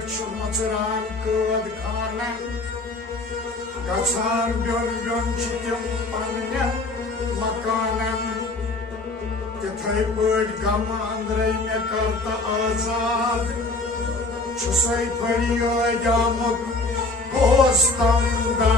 मचरान कद खाना गछान beyond beyond छिट्यम पन्ने मकानन तिथै पट गम अंदरै मे करता आजाद छुसै फरियो जामुक गोस्तम दा